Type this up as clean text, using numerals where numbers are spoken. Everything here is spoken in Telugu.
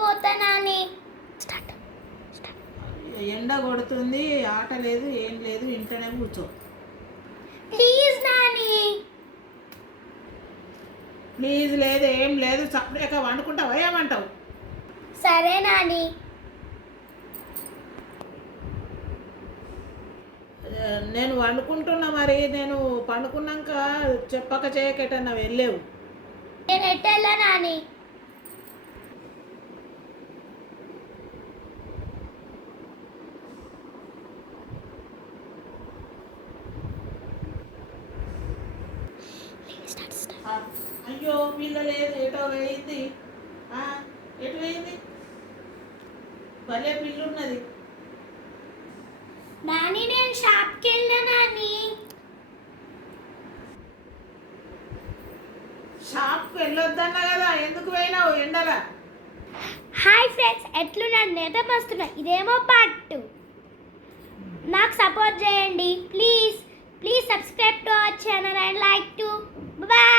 పోతా నాని. ఎండ కొడుతుంది, ఆట లేదు, ఏం లేదు, ఇంట్లోనే కూర్చో. ప్లీజ్ నాని. ప్లీజ్ లేదు, ఏం లేదు, సపరేట్గా వండుకుంటావా ఏమంటావు? సరే నాని. నేను వండుకుంటున్నా, మరి నేను పండుకున్నాక చెప్పక చేయకెటన్నా వెళ్ళేవు. నేను ఎట్టెళ్ళా నాని. అయ్యో పిల్ల లేదు, ఎటో వేయింది. ఎటు వేయింది? భలే పిల్లు ఉన్నది. నాని నేను షాప్కి వెళ్ళా నాని. షాప్కి వెళ్ళొద్దన్నా కదా, ఎందుకు పోయినావు ఎండలా? Hi friends, ఎట్లున్నాడు? నేత మస్తున్నా. ఇదేమో పార్ట్ 2. నాకు సపోర్ట్ చేయండి please. Please subscribe to our channel and like to. Bye.